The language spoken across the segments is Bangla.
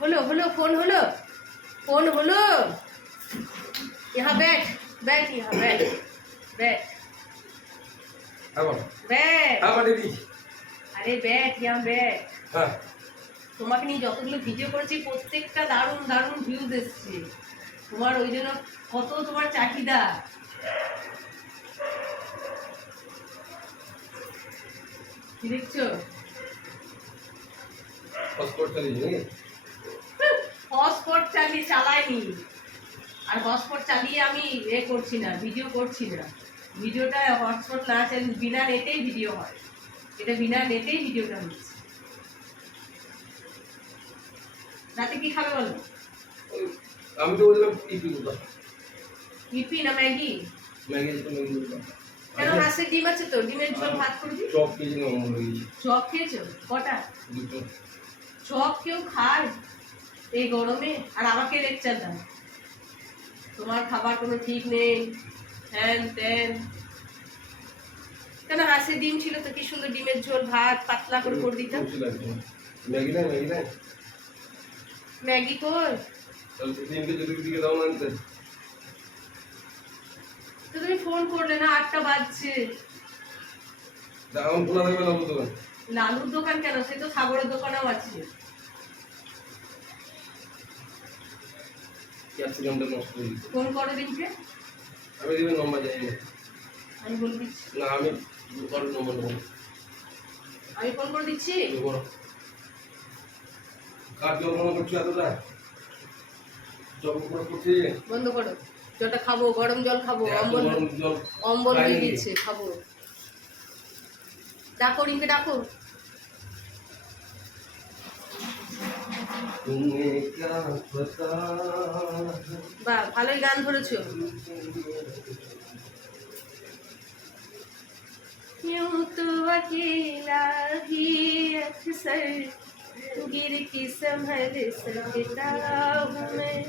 হলো হলো ফোন হলো। ফোন হলো। ইহা ব্যাট ব্যাট ইহা ব্যাট ব্যাট। আরে ব্যাট ব্যাট। তোমাকে নিয়ে যতগুলো ভিডিও করেছি প্রত্যেকটা দারুণ দারুণ ভিউজ এসছে। তোমার ওই জন্য কত তোমার চাহিদা। কি দেখছ? হটস্পট চালিয়ে চালাইনি। আর হটস্পট চালিয়ে আমি এ করছি না ভিডিও করছি না। ভিডিওটা হটস্পট না চালিয়ে বিনা নেটেই ভিডিও হয়। এটা বিনা নেটেই ভিডিওটা হচ্ছে। রাতে কি খাবে বলো? আমি তো বললাম ইপি কোথা ইপি না ম্যাগি? ম্যাগি তো ম্যাগি বললাম কেন হাঁসের ডিম আছে তো? ডিমের ঝোল ভাত করবি? চপ কেজি না চপ খেয়েছো? কটা? দুটো। চপ কেউ খায়? এই গরমে আর আমাকে লেকচার দাও। তোমার খাবার কোনো ঠিক নেই হ্যান ত্যান। কেন হাঁসের ডিম ছিল তো কি সুন্দর ডিমের ঝোল ভাত পাতলা করে করে দিতাম। লাগছে না। ম্যাগি নাই ম্যাগি কর তো না তুমি ফোন করলে না আটটা বাজছে। না লালুর দোকান কেন? সে তো সাগরের দোকানেও আছে। ক্যাপসিকামটা নষ্ট হয়ে গেছে ফোন করো দিনকে আমি দিবেন নম্বর জানি না আমি বলে দিচ্ছি না আমি কারোর নম্বর নেবো না। আমি ফোন করে দিচ্ছি তুমি করো কার জল্পনা করছো এতটা জল্পনা করছি বন্ধ করো জলটা খাবো গরম জল খাবো এত অম্বল গরম জল অম্বল হয়ে খাইনি। গেছে খাবো ডাকো রিঙ্কে ডাকো তুমি क्या बता বা ভালোই গান ধরেছো यूं तो अकेला ही अक्सर गिर के संभल सकता हूँ मैं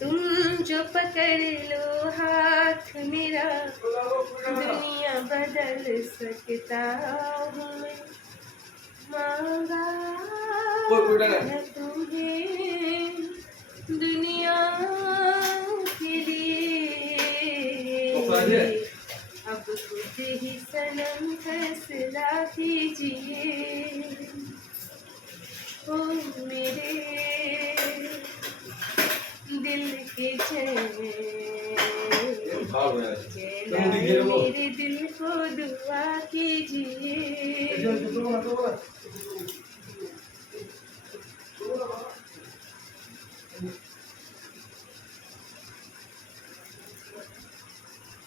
तुम जो पकड़ लो हाथ मेरा दुनिया बदल सकता हूँ मैं मांगा अब खुद ही सनम फैसला कीजिए। ओ मेरे दिल के चैन। मेरे दिल को दुआ कीजिए।